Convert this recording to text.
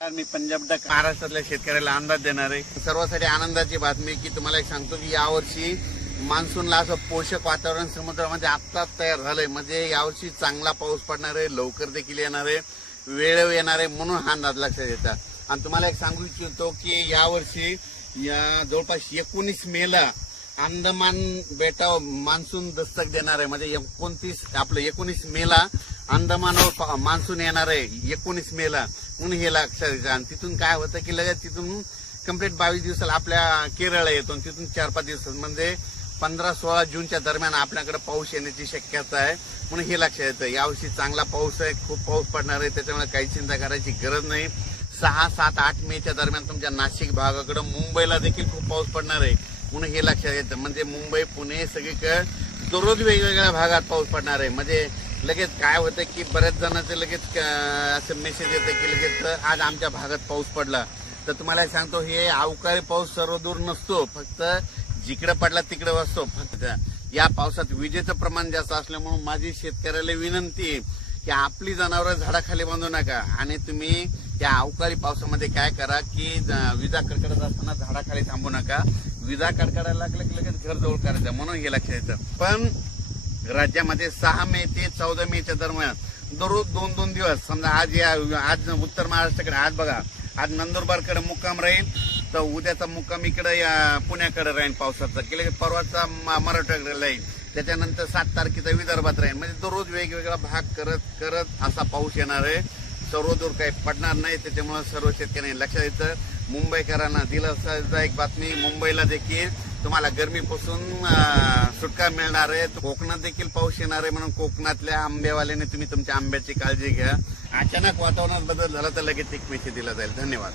मी Punjab duck महाराष्ट्रातल्या शेतकऱ्याला अंदाज देणार आहे. सर्वांसाठी आनंदाची बातमी की तुम्हाला एक सांगतो की यावर्षी मान्सूनला असं पोषक वातावरण समुद्रामध्ये आत्ताच तयार झालंय. म्हणजे यावर्षी चांगला पाऊस पडणार आहे, लवकर देखील येणार आहे, वेळेवर येणार आहे, म्हणून हा अंदाज लक्षात येतात. आणि तुम्हाला एक सांगू इच्छितो की यावर्षी जवळपास 19 मेला अंदमान बेटावर मान्सून दस्तक देणार आहे. म्हणजे 19 मेला अंदमानवर मान्सून येणार आहे 19 मेला, म्हणून हे लक्षात येतं. आणि तिथून काय होतं की लगेच तिथून कम्प्लीट 22 दिवसाला आपल्या केरळला येतो. तिथून 4-5 दिवसात म्हणजे 15-16 जूनच्या दरम्यान आपल्याकडे पाऊस येण्याची शक्यता आहे, म्हणून हे लक्षात येतं. यावर्षी चांगला पाऊस आहे, खूप पाऊस पडणार आहे, त्याच्यामुळे काही चिंता करायची गरज नाही. 6, 7, 8 मेच्या दरम्यान तुमच्या नाशिक भागाकडे मुंबईला देखील खूप पाऊस पडणार आहे, म्हणून हे लक्षात येतं. म्हणजे मुंबई, पुणे सगळीकडे दररोज वेगवेगळ्या भागात पाऊस पडणार आहे. म्हणजे लगेच काय होतं की बऱ्याच जणांचे लगेच असं मेसेज येतं की लगेच आज आमच्या भागात पाऊस पडला. तर तुम्हाला सांगतो हे अवकाळी पाऊस सर्व दूर नसतो, फक्त जिकडे पडला तिकडे असतो. फक्त या पावसात विजेचं प्रमाण जास्त असल्यामुळे माझी शेतकऱ्याला विनंती आहे की आपली जनावरं झाडाखाली बांधू नका. आणि तुम्ही या अवकाळी पावसामध्ये काय करा की विजा कडकडत असताना झाडाखाली थांबू नका. विजा कडकडायला लागलं की लगेच घर जवळ करायचं, म्हणून हे लक्षात येतं. पण राज्यामध्ये 6 मे ते 14 मेच्या दरम्यान दररोज 2-2 दिवस, समजा आज उत्तर महाराष्ट्राकडे, आज बघा आज नंदुरबारकडे मुक्काम राहील, तर उद्याचा मुक्काम इकडे पुण्याकडे राहील पावसाचा, की परवाचा मराठवाड्याकडे राहील, त्याच्यानंतर 7 तारखेचा विदर्भात राहील. म्हणजे दररोज वेगवेगळा भाग करत करत असा पाऊस येणार आहे. सर्वदूर काही पडणार नाही, त्याच्यामुळे सर्व शेतकऱ्यांनी लक्षात येतं. मुंबईकरांना दिलासादायक बातमी, मुंबईला देखील तुम्हाला गरमीपासून सुटका मिळणार आहे. कोकणात देखील पाऊस येणार आहे, म्हणून कोकणातल्या आंबेवाल्याने तुम्ही तुमच्या आंब्याची काळजी घ्या. अचानक वातावरणात बदल झाला तर लगेच एक मेसेज दिला जाईल. धन्यवाद.